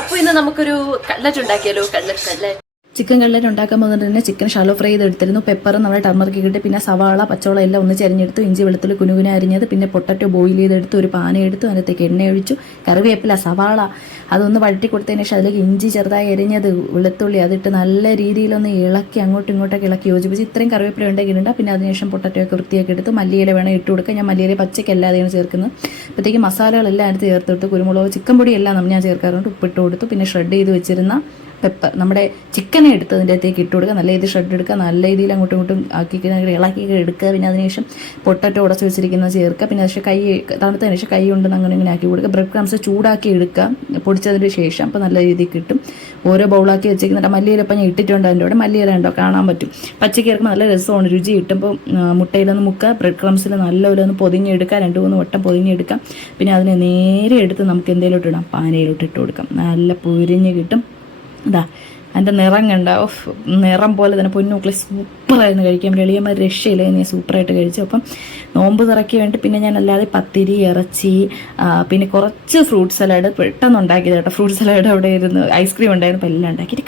അപ്പൊ ഇന്ന് നമുക്കൊരു കട്ലറ്റ് ഉണ്ടാക്കിയാലോ? കട്ലറ്റ് ചിക്കൻ കട്ലറ്റ് ഉണ്ടാക്കാൻ പോകുന്നത് തന്നെ ചിക്കൻ ഷാലോ ഫ്രൈ ചെയ്തെടുത്തിരുന്നു. പെപ്പറും നമ്മുടെ ടർമറിക്ക് കിട്ടി, പിന്നെ സവാള പച്ചവളം എല്ലാം ഒന്ന് ചരിഞ്ഞെടുത്തു, ഇഞ്ചി വെളുത്തുള്ളി കുനുകുന അരിഞ്ഞത്, പിന്നെ പൊട്ടറ്റോ ബോയിൽ ചെയ്തെടുത്ത് ഒരു പാന എടുത്തു, അതിനകത്തേക്ക് എണ്ണ ഒഴിച്ചു, കറിവേപ്പില സവാള അതൊന്ന് വഴറ്റി കൊടുത്തതിന് ശേഷം അതിലേക്ക് ഇഞ്ചി ചെറുതായി എരിഞ്ഞത്, വെളുത്തുള്ളി അതിട്ട് നല്ല രീതിയിലൊന്ന് ഇളക്കി അങ്ങോട്ടും ഇങ്ങോട്ടൊക്കെ ഇളക്കി യോജിപ്പിച്ച് ഇത്രയും കറിവേപ്പില ഉണ്ടെങ്കിലുണ്ട്. പിന്നെ അതിനുശേഷം പൊട്ടറ്റോ ഒക്കെ വൃത്തിയാക്കി എടുത്ത് മല്ലിയില വേണം ഇട്ട് കൊടുക്കുക. ഞാൻ മല്ലിയില പച്ചക്കല്ലാതെയാണ് ചേർക്കുന്നത്. അപ്പോഴത്തേക്ക് മസാലകളെല്ലാം അതിനകത്ത് ചേർത്തെടുത്ത് കുരുമുളക് ചിക്കൻ പൊടിയെല്ലാം ഞാൻ ചേർക്കാറുണ്ട്. ഉപ്പിട്ട് കൊടുത്തു. പിന്നെ ഷ്രെഡ് ചെയ്ത് വെച്ചിരുന്ന പെപ്പർ നമ്മുടെ ചിക്കനെ എടുത്ത് അതിൻ്റെ അകത്തേക്ക് ഇട്ട് കൊടുക്കുക. നല്ല രീതിയിൽ ഷ്രെഡ് എടുക്കുക, നല്ല രീതിയിൽ അങ്ങോട്ടും ഇങ്ങോട്ടും ആക്കി ഇളക്കി എടുക്കുക. പിന്നെ അതിനുശേഷം പൊട്ടറ്റോ ഉടച്ച് വെച്ചിരിക്കുന്നത് ചേർക്കുക. പിന്നെ അതിന് കൈ തണുത്തതിന് ശേഷം കൈ കൊണ്ട് അങ്ങനെ ഇങ്ങനെ ആക്കി കൊടുക്കുക. ബ്രെഡ് ക്രംസ് ചൂടാക്കി എടുക്കുക പൊടിച്ചതിന് ശേഷം. അപ്പോൾ നല്ല രീതിയിൽ കിട്ടും. ഓരോ ബൗളാക്കി വെച്ചിരിക്കുന്നുണ്ട്. മല്ലിയിലപ്പം ഞാൻ ഇട്ടിട്ടുണ്ട്, അതിൻ്റെ കൂടെ മല്ലിയില ഉണ്ടോ കാണാൻ പറ്റും. പച്ചക്ക് ചേർക്കുമ്പോൾ നല്ല രസമാണ്, രുചി കിട്ടുമ്പോൾ മുട്ടയിലൊന്ന് മുക്കുക, ബ്രെഡ് ക്രംസിൽ നല്ലപോലെ ഒന്ന് പൊതിഞ്ഞെടുക്കുക, 2-3 വട്ടം പൊതിഞ്ഞെടുക്കാം. പിന്നെ അതിനെ നേരെ എടുത്ത് നമുക്ക് എന്തെങ്കിലോട്ട് ഇടാം, പാനയിലോട്ട് ഇട്ട് കൊടുക്കാം. നല്ല പൊരിഞ്ഞ് കിട്ടും. ഇതാ അതിൻ്റെ നിറം കണ്ട, നിറം പോലെ തന്നെ പൊന്നുമക്കളെ സൂപ്പറായിരുന്നു കഴിക്കാൻ. എളിയമ്മ രക്ഷയില്ല, ഞാൻ സൂപ്പറായിട്ട് കഴിച്ചു. അപ്പം നോമ്പ് തുറക്കി വേണ്ടി പിന്നെ ഞാൻ അല്ലാതെ പത്തിരി, ഇറച്ചി, പിന്നെ കുറച്ച് ഫ്രൂട്ട് സലാഡ് പെട്ടെന്ന് ഉണ്ടാക്കിയത് കേട്ടോ. ഫ്രൂട്ട് സലാഡ് അവിടെ ഇരുന്ന് ഐസ്ക്രീം ഉണ്ടായിരുന്നു, അപ്പോൾ എല്ലാം ഉണ്ടാക്കിയിട്ട്